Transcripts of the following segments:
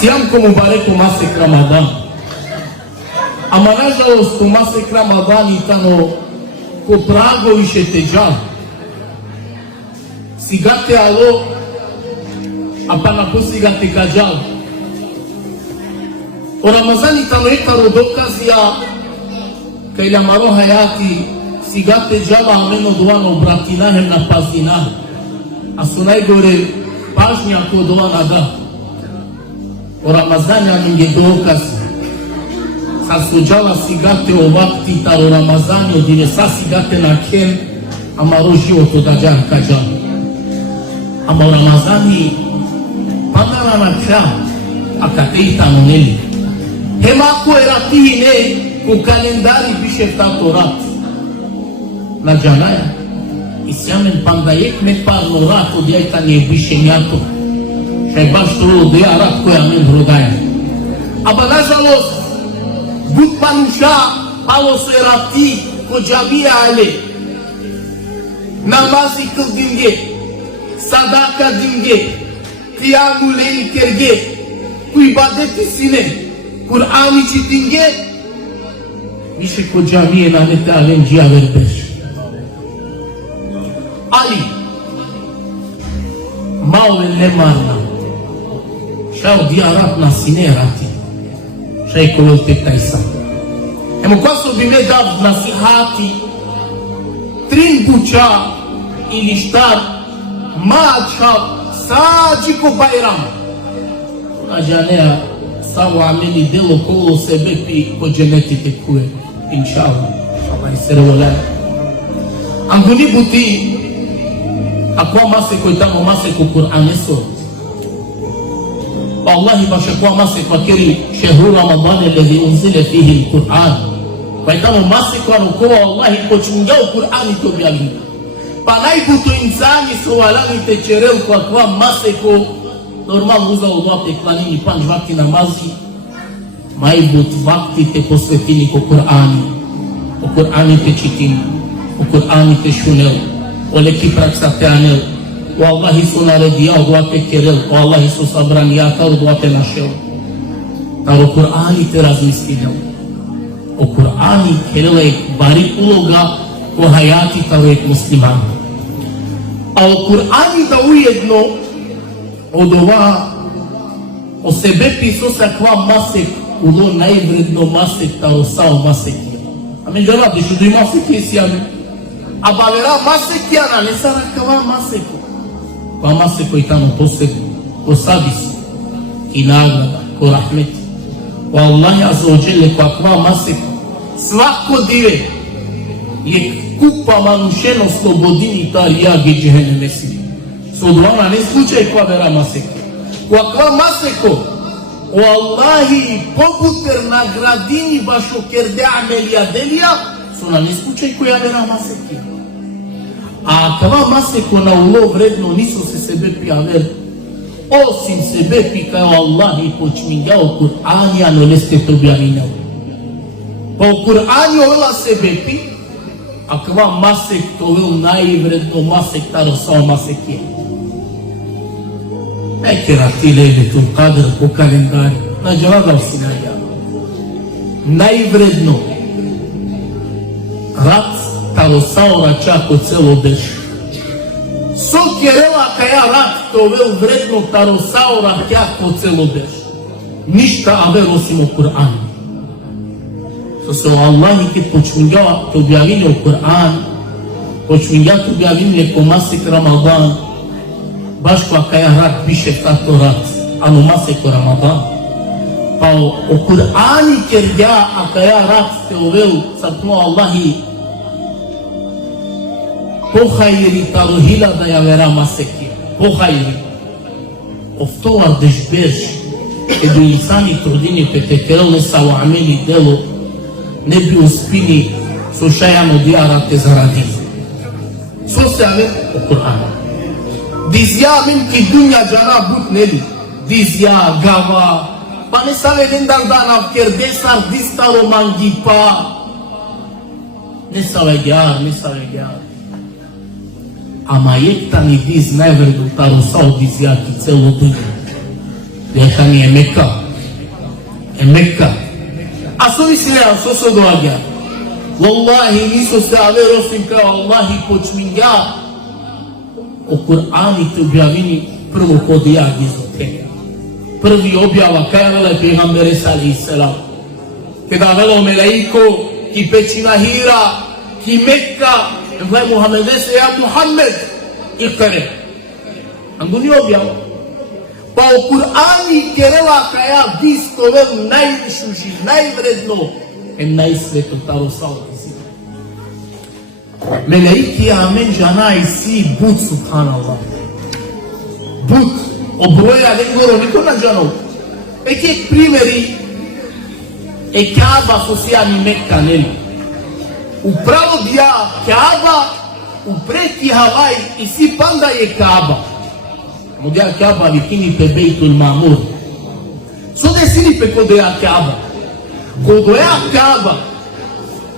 Сиамко мубарек масек Рамадан. Ама нажалост масек Рамадан итано по праго ише теджал. Сигате ало, апа напо сигате каджал. O Ramazani tano ekaro dokazija kaj ljamaro hayati sigate džava ameno dovano bratinahem na pazina, a su najgore pažnja ko dovana da. O Ramazani amin je dokaz sa su džava sigate o vakti taro Ramazani odine sa sigate na ken amaro život odađar kađan. Ama o Ramazani pandara na kja a kate itano neli. Hema ko eratine ku kalendari piše tato rat. Na džanaja isjamen pandajek me parno rat od jajta nije piše njato. Šaj baš to od ja rat koja men hrodaja. Aba nažalost but manuša alo su erati ko džamija ale. Namazi kıl dinge, sadaka dinge, kiyamu leyl kerge, ku ibadeti sine. Kur'ani çitinge Mişe ko camiye namete alem ciya verbeş Ali Maulen le marna Šao diyarat na sine rati Šaj kolel te tajsa Emo kwaso bi me dav nasihati Trin buča ili štar Maad šao Sađi ko bajram Ađanea Samo ameni delo kolo sebe pi ko dženetite kue. Inšallah. Allah se revolea. Anduni buti akwa mase koji tamo mase ko Kur'an eso. Wallahi baš akwa mase kwa kiri šehru Ramadan alladhi unzila fihi al-Qur'an. Koji tamo mase kwa nukoa Wallahi ko chungao Kur'an to biali. Pa najbutu insani so walani te čereu kwa akwa mase ko Normal uzao doapte klanini panj vakti namazi Majbut vakti te posvetini ko Kur'ani O Kur'ani te čitim O Kur'ani te šunel O leki praksa te anel O Allahi su naredija o doapte kerel O Allahi su sabranijata o doapte našel Tar o Kur'ani te razmislinel O Kur'ani kerel je bari uloga o hayati taro je musliman A o Kur'ani da ujedno od ova o sebe piso sa kva masek ulo najvredno masek taro sao masek a men jala de shudu masek isiame a bavera masek yana ne sara kva masek kva masek ko itano poseb ko sabis i nagrada ko rahmet wallahi azza wa jalla kva masek svako dive je kupa manušeno slobodini tar ja ge džehenneme si Sodwana ne slučaj kwa vera maseko. Kwa maseko, o Allahi poputer nagradini bašo kerde amelija delija, suna ne slučaj koja vera maseke. A kwa maseko na ulo vredno nisu se sebe pijaver, osim sebe pi kao Allahi počmingao Kur'ani, a no leste to bijavinao. Pa u Kur'ani ovela sebe pi, a kwa masek to vel najvredno masek taro sao maseke. Ekera ti lejletul qadr po kalendari nađavao si najava najvredno rat talo saora čako celo deš sok je rela kaja rat to vel vredno talo saora kako celo deš ništa aver osim o Kur'an so se o Allahi ke počmingava to objavine o Kur'an počmingava to objavine ko masik Ramadan baš kwa kaya rat piše tato rat ano mase ko Ramadan pa o Kur'ani kerja a kaya rat te uvel satmo Allahi po khayri taro hila da ja vera maseki po khayri oftovar dešbež edu insani trudini pe te kerele sa u ameli delo ne bi uspini so šajano dijara te zaradi so se ave o Kur'ani Dizja min ki dunja jana but neli Dizja, gava Pa ne save dendar danav kerde sar distaro mangi pa Ne save gyar Ama jekta ni diz najverdu taro sao dizja ki celo dunja дека ни е Мека. Е Мека. А со мислеа, со се доаѓа? Wallahi, нисо се авер осим као Аллахи почминја о Кур'аните објавини прво код ја гизотека. Први објава кајавела пейгамбер Иса алейхиссалам. Кеда вело мелаико ки печина Хира, ки Мекка, влај Мухамед се ја Мухамед икре. Андуни објава. Па о Кур'ани керела каја вистовел највишуши, највредно е најсвето таро салки си. Мелаики амен жана и си буд, субханаллах. Буд, оброја не горо нико на жанов. Еке примери е Каба со сијани Мекка, нели? Управо дија Каба, упрети Хавај и си панда е Каба. Модја Каба викини пе Бейтул Мамур. Со десини пе кодеја Каба. Кодеја Каба,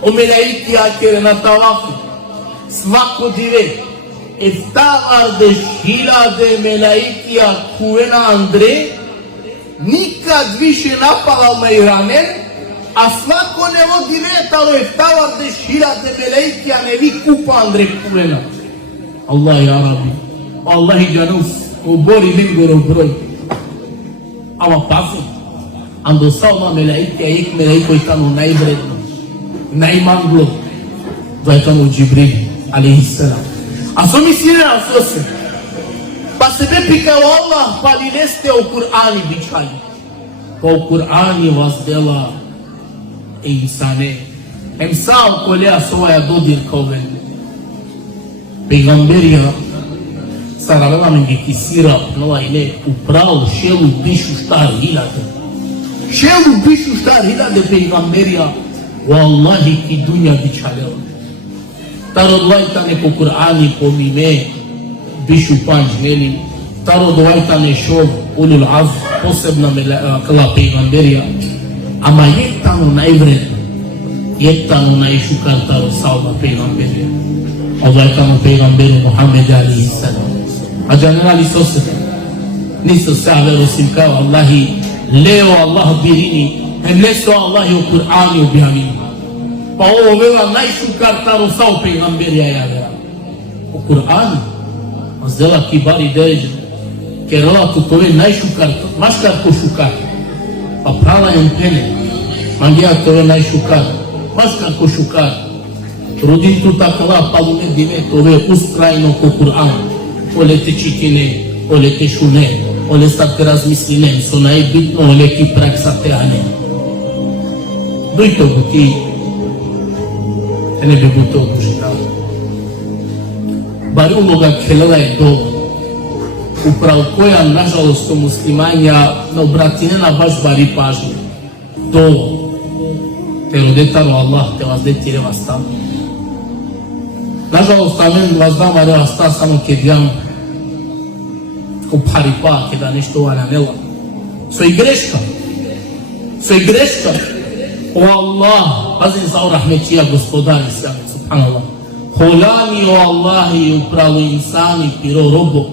о мелаики акере на тавафи, свако диве, ефтаварде шиляде мелаики акуена Андре, никад више напала мајранен, а свако нево диветало ефтаварде шиляде мелаики, а не ви купа Андре куена. Allah ya Rabbi, Allah janus, obori vingoro broj. Ама пази, ando salma melaike, aik melaiko itano najvredno, najmanglo, da je tamo Džibril, alejhissalam. A so mislile na sve se. Pa se be pikao Allah, pa li neste o Kur'ani bičali. Pa o Kur'ani vas dela e insane. Emsal kolea svoja dodirkove. Pejgamberija Saralama me kisira nova ile upravo šelu bišu štar hiljade. Šelu bišu štar hiljade pejgamberija wallahi ki dunja bičaleva. Tarodvajta neko Kur'ani pomime bišu panđeli. Tarodvajta ne šov ulul az posebna kala pejgamberija. Ama je tamo najvredno. Je tamo najšukar taro salva pejgamberija. Allah je tamo pejgamberu Muhammed alejhissalam. A generali sose, nisu se avero sim kao Allahi, leo Allah birini, neso Allahi u Kur'ani objavini. Pa ovo vela najšukar taro sao pejgamberija ja vera. U Kur'ani, azdela kibari deređe, kerala tutove najšukar, maškar ko šukar. Pa prala jem pene, mangija tove najšukar, maškar ko šukar. Rodin tu takala palume dime tove ustrajno ko Kur'an. Ole te čitine, ole te šune, ole sad te razmislinem, so najbitno ole ki praksa te ane. Doj to buti, ne bi buto bužitao. Bar uloga kelela je to, upravo koja, nažalost, to muslimanja ne obratinena baš bari pažnje. To, te rodetaro Allah, te vas detire vas tamo. Nažalost, amen vas dama rasta samo kedjam ko paripa, keda nešto varanela. So i greška. So i greška. O Allah, pazim za o rahmetija gospodari sjame, subhanallah. Holani o Allah i upravo insani, piro robo,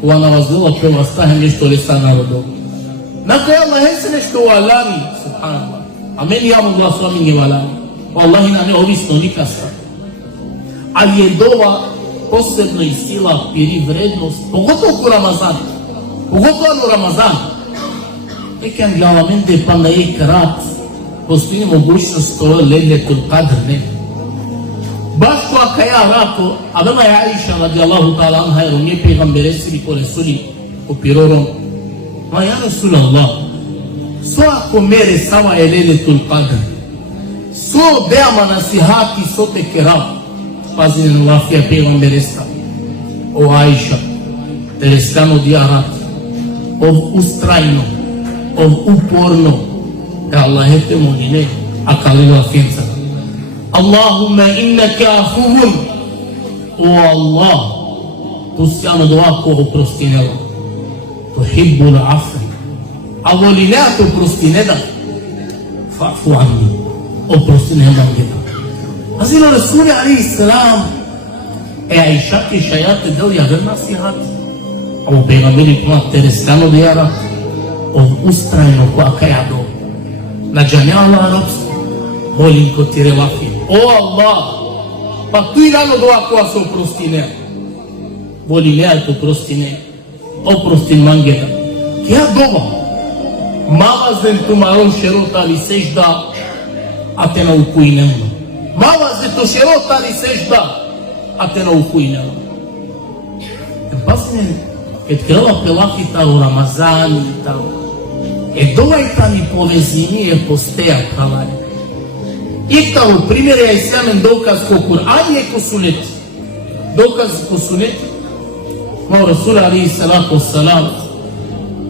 koja na vas dela koje vas tahem nešto lesa narodo. Nako je Allah hese nešto valami, subhanallah. A meni jam Allah s vami nje valami. O Allah na ne ovisno nikasta. Ali je dova posebno i sila piri vrednost, pogotovo u Ramazan, pogotovo u Ramazan. Ekan glavamente pa na je krat, postoji mogućnost to lejletul qadr, ne. Baš koja kaja rato, a vema je Aisha radijallahu ta'ala anha, jer on je pejgambere sili po resuli, po pirorom. Ma ja Rasulallah, so ako mere sama je lejletul qadr, so deama nasihati so te keram, pazine na lafija pejgamberesta, o Aisha, tereskano diarat, ov ustrajno, ov uporno, e Allah je te monine, a kalila lafijenca. Allahumma innaka afuhun, o Allah, tu sjano doa ko oprostinelo, tuhibbul afri, a voline ako oprostineda, fa'fu anni, oprostineda gdje. Azilo Rasuli alejhissalam, Aisha ke šajate del javer nasihat, ovo pejgamberi kuma tereskano diarat, ustrajno koja ja do. Na džanjala arapsku, molim ko ti relafi. O Allah, pa tu i rano doa koja se oprosti ne. Voli ne, to oprosti ne. Oprosti mangena. Kja dova? Mavazen tu maron šerota li sežda, a te nauku i nema. Mavazen tu šerota li sežda, a te nauku i nema. Pasne, kad krela pelafita u Ramazanu i tako, dovajta mi povezini posteja kalanje. I kao primjer ja isjamen dokaz ko Kur'an je ko suneti. Dokaz ko suneti. Kao Rasul alaihi salatu wassalam,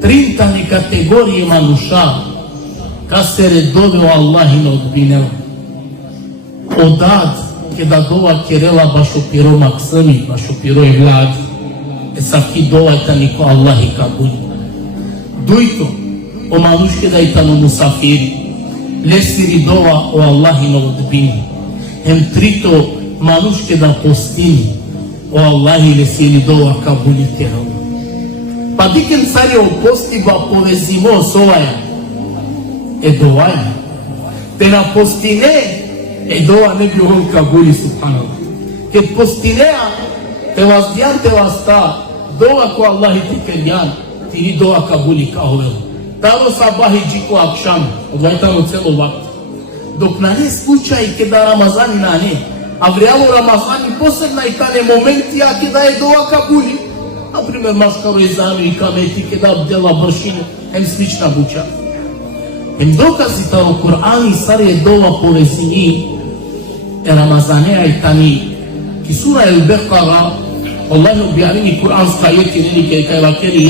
trintani kategorije manuša, ka se redove o Allahi na odbineva. Odad, kada dova kerela baš opiro maksami, baš opiro i vladi, savki dovajta niko Allahi kabuli. Dujto, o manuške da i tamo musafiri, lesiri dova o Allahi na odbini. Hem trito, manuške da postini, o Allahi lesiri dova kabuli kerala. Pa diken sari o postiba povezimo s ovaja, dovaja. Te na postine, dova ne bi on kabuli subhanallah. Kad postinea, te vas dijan, te vas ta, dova ko Allahi ti kerjan, ti vi dova kabuli kao velo. Tamo sabahi džiko akšam, odvajtamo celo vakt. Dok na ne slučaj kada Ramazani na ne, a vrijalo Ramazani posebna i tane momenti, a kada je dova kabuli, na primjer maškaro je zanu i kameti, kada bdela bršinu, hem slična buča. Hem dokazi ta u Kur'ani sar je dova povezini, Ramazanea i tani, ki sura je Beqara, Allah objavini Kur'anska jeti nelike kaj vakeri,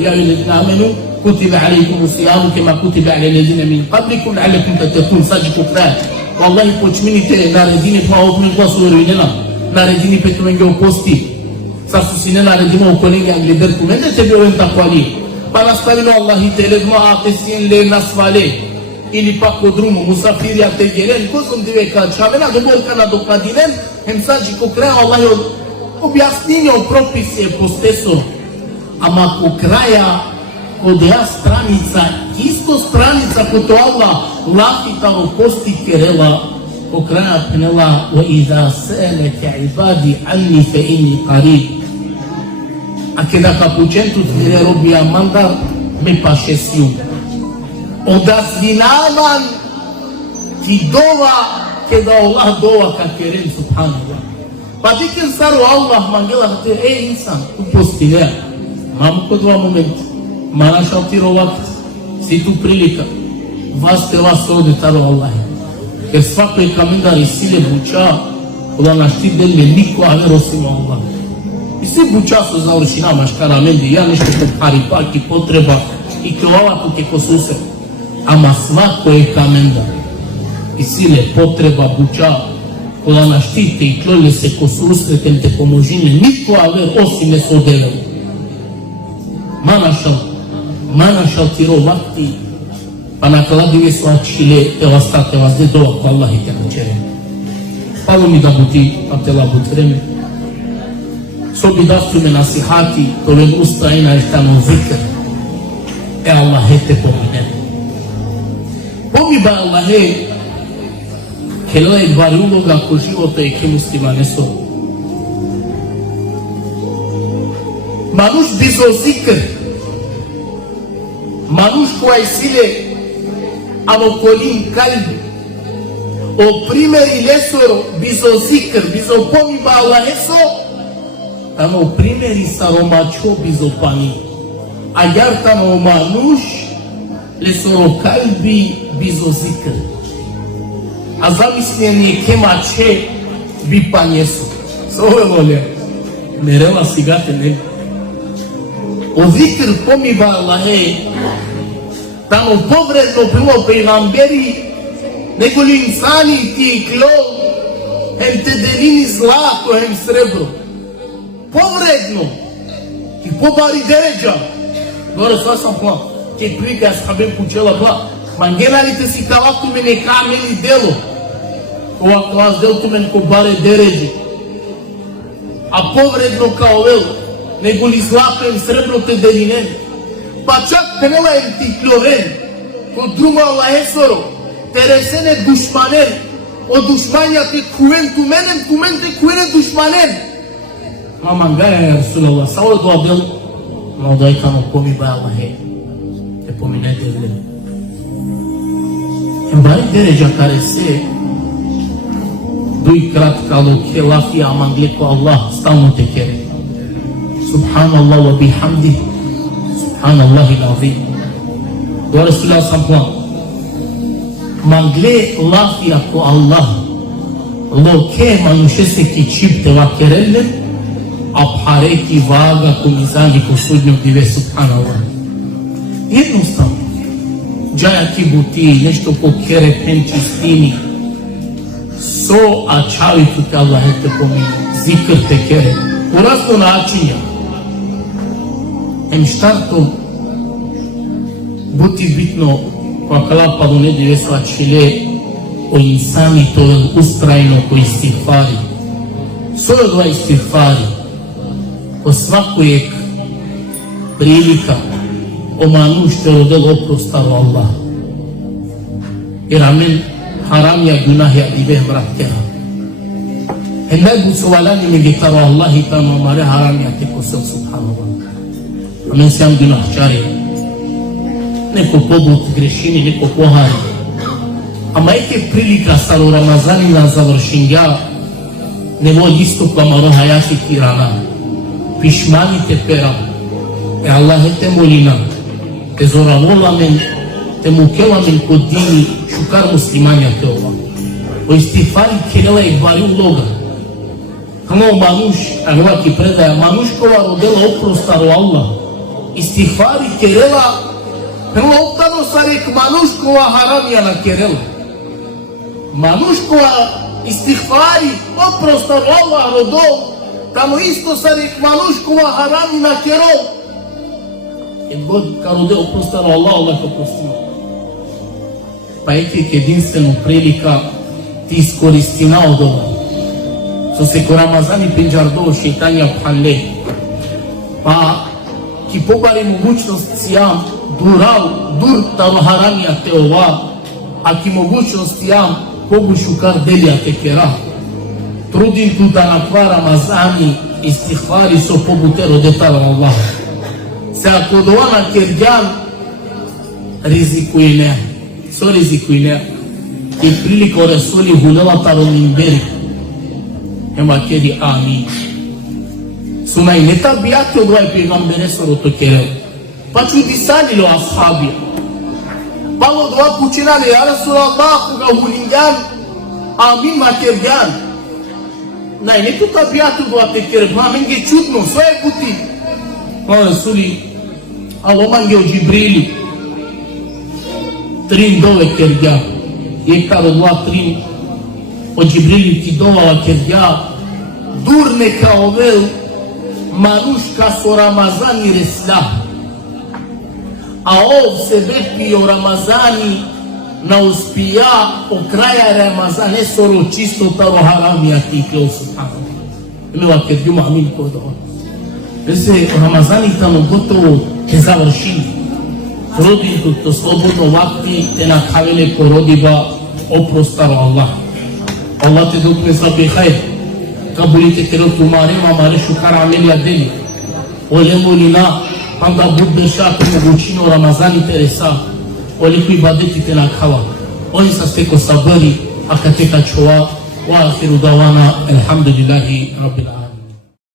ja ju ledina amenu, كتب عليكم الصيام كما كتب على الذين من قبلكم لعلكم تتقون ساجكم فات والله počinite naredini pa opni glasurinela naredini petrovenge oposti sa su sine naredimo u kolege anglider kumende te bio enta kwali pa nastavino Allah telegma aqisin le nasvale ili pa kodrumu musafiri ate gelen kozum dive ka chamena do bolka na dokladinen hem sađiko kraja Allah objasnjenje o propise posteso ama ko kraja kod ja stranica, isto stranica kod Allah lafitano posti kerela ko kraja penela wa idha sa'alaka ibadi anni fa inni qarib. A kada kapučentu tvire robija mandar me pašesiju. Odazvinavan ti dova kada Allah dova ka keren subhanallah. Pa diken saru Allah mangela hate, insan, tu posti ne. Mam kod dva momenta. Mana šaltiro vakt, si tu prilika, vas te vas ovde taro Allahi. Jer svako je kamendar i sile buča, koda našti delje niko aver osim Allah. I svi buča su završi nama škara mendi, ja nešto kod haripaki potreba i klovatu keko suse. Ama svako je kamendar i sile potreba buča, koda naštite i klolje se ko susretem te pomožine, niko aver osim ne su odeleo. Mana šaltiro vakti, pa nakladivje su ačile, te vas ta, te vas de dova ko Allah i te načere. Palo mi da buti, pa te la but vreme. Sobi da su me nasihati, to ven ustajina je tamo zikr. Allah te pomine. Pomi ba Allah kelo je dvari uloga ko života i ke muslima neso. Manuš bizo zikr, manuš koja je sile avokolin kalbi o primeri lesoro bizo zikr, bizo pomiba Allah eso tamo primeri saromačo bizo pani agar tamo manuš lesoro kalbi bizo zikr a zamisljenje kemače bi panjesu sove volje merela sigate ne o zikr pomiba Allah tamo povredno bilo pejgamberi nego li insani ti klov hem te delini zlato hem srebro povredno ti pobari deređa gore sva sam plan ke prika ashabem kućela ba mangena li te si kavatu mene kameli delo kova klas del tu men ko bare deređe a povredno kao velo nego li zlato hem srebro te deline pa čak penela em tikloren, ko druma Allahe soro, teresene dušmanen, o dušmanja te kuven tumen te kuvene dušmanen. Maman gaya ya Resulallah, sa o dua bil, ma o dai kano pomi ba Allahe, te pomi ne devle. Em bari derece karese, duj kratka luke, lafi amangle ko Allah, stalno te kere. Subhanallah wa bihamdi, Subhanallah il-azim. Dua Resulullah sallallahu mangle lafi ko Allah, loke manušese ki čipte va kerele, abhare ki vaga ko mizani ko sudnjom dive Subhanallah. Jednostavno, džaja ki buti, nešto ko kere pen čistini, so a čavitu te Allah te pominu, zikr te kere, u razno načinja. Em štartom buti bitno kakala padu ne dive svačile o insani to ustrajno ko istighfari. So je dva istighfari, o svakojeg prilika o manušte rodel oprostaru Allah. Jer amen haramja günahja dive mratkera. Hendaj bu suvalani mi gitaru Allahi tamo mare haramja te kosel subhanallah. Amen sam günahčari. Neko pobut grešini, neko pohari. Ама ете прилика са у Рамазани на завршинја, нево листок амаро хајати кирана. Пишманите пера. Аллахе те молина, те зораволамен, те мукеламен код дини, шукар муслимања те ова. О истифари керела е бари улога. Камо мануш, агва ки предаја, манушкова родела опростаро Аллах. Истифари керела, камо оптано сарек манушкова харамија на керела. Манушкова истихфари опростар Аллах родол, тамо исто сарек манушкова харами на керол. Едгод ка роде опростар Аллах, Аллах опростил. Па ете единствено прилика ти искористина од ова. Со секо Рамазани пенџардо шејтања пханле. Па ки побари могуćност сијам, дур таро харамија те ова, а ки могуćност сијам Богу шукар делија те кера. Трудим ту да наква Рамазани истихфари со побуте родетар Аллах. Се ако дова на керѓан ризикуј не. Со ризикуј не. И прилика Расули гулела таро минбери. Ема кери амин. Сунай нета бијате одвај пегамбере сорото керел. Па чудисанило асхабија. Пало два пучинали, я Расулаллах, кога хулинган, амин макерган. Нај, не тука бијату два текерба, мен ге чудно, со е пути. Ма Расули, ало манге о Джибрили, трин дове кергя, екаро два трин, о Джибрили ти довала кергя, дур нека овел, манушка со Рамазани ресла. А ов се бепи о Рамазани на успија о краја Рамазане соро чистота ро харамија ти клео субхана. Имела кергјума амин кодова. Весе Рамазани тамо готово ке заврши. Родитото слободно вакти те накавеле ко родиба опростаро Аллах. Аллах те допне саби хајр. Кабулите те роту марема маре шукара амелија дели. Оле молина Анда будне шако могучино Рамазани тереса, олико ибадетите на кава. Они са стеко сабари, а катека чова, ва ахиру давана, алхамдулиллахи раббил аламин.